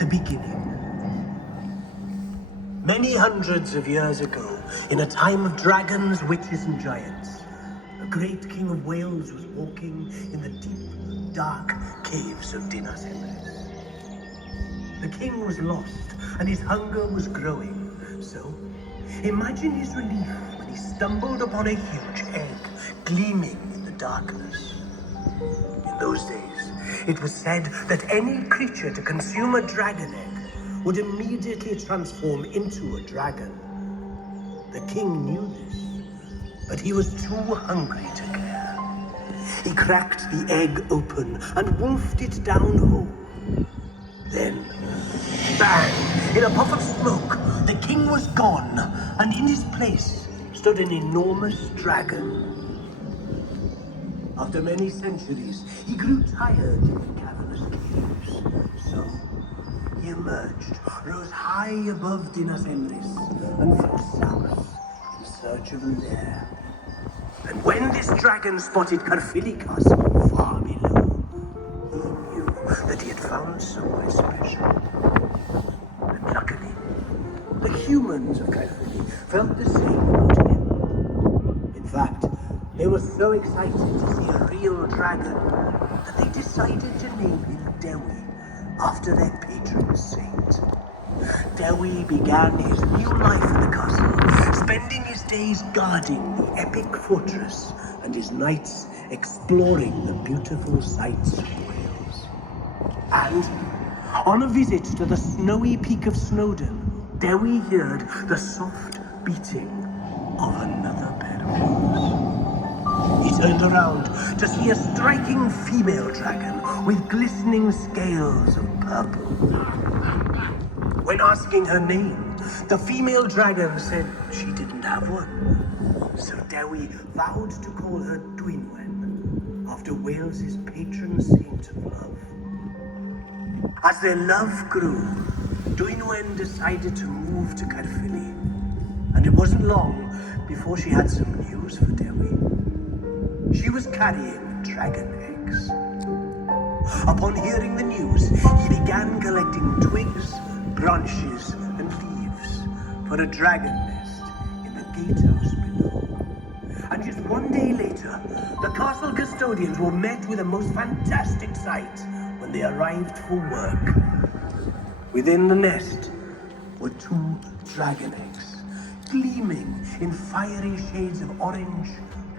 The beginning. Many hundreds of years ago, in a time of dragons, witches, and giants, a great king of Wales was walking in the deep, dark caves of Dinas Emrys. The king was lost, and his hunger was growing. So, imagine his relief when he stumbled upon a huge egg, gleaming in the darkness. In those days, it was said that any creature to consume a dragon egg would immediately transform into a dragon. The king knew this, but he was too hungry to care. He cracked the egg open and wolfed it down whole. Then, bang! In a puff of smoke, the king was gone, and in his place stood an enormous dragon. After many centuries, he grew tired in the cavernous caves. So, he emerged, rose high above Dinas Emrys, and flew south in search of a lair. And when this dragon spotted Caerphilly castle far below, he knew that he had found somewhere special. And luckily, the humans of Caerphilly felt the same about him. In fact, they were so excited to see a real dragon that they decided to name him Dewi, after their patron saint. Dewi began his new life in the castle, spending his days guarding the epic fortress and his nights exploring the beautiful sights of Wales. And on a visit to the snowy peak of Snowdon, Dewi heard the soft beating of another pair of wings. He turned around to see a striking female dragon with glistening scales of purple. When asking her name, the female dragon said she didn't have one. So Dewi vowed to call her Dwynwen, after Wales's patron saint of love. As their love grew, Dwynwen decided to move to Caerphilly, and it wasn't long before she had some news for Dewi. She was carrying dragon eggs. Upon hearing the news, he began collecting twigs, branches, and leaves for a dragon nest in the gatehouse below. And just one day later, the castle custodians were met with a most fantastic sight when they arrived for work. Within the nest were 2 dragon eggs, gleaming in fiery shades of orange,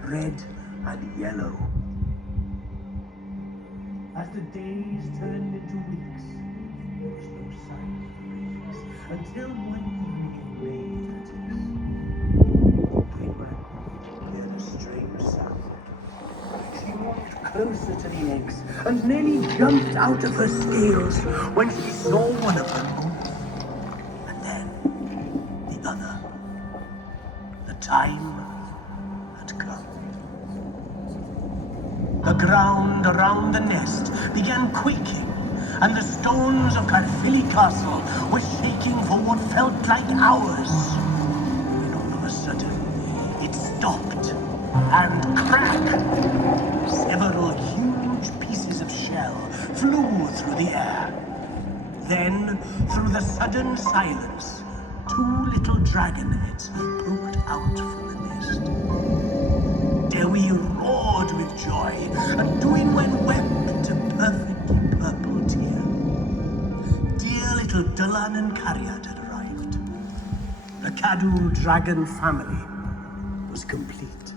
red, and yellow. As the days turned into weeks, there was no sign of the babies, until one evening in May 20s, Dwynwen heard a strange sound. She walked closer to the eggs and nearly jumped out of her scales when she saw one of them move, and then the other. The time had come. The ground around the nest began quaking, and the stones of Caerphilly Castle were shaking for what felt like hours. When all of a sudden, it stopped and cracked. Several huge pieces of shell flew through the air. Then, through the sudden silence, 2 little dragon heads poked out from the nest. Dewi roared with joy, and Dwynwen wept a perfectly purple tear. Dear little Dylan and Cariad had arrived. The Cadw dragon family was complete.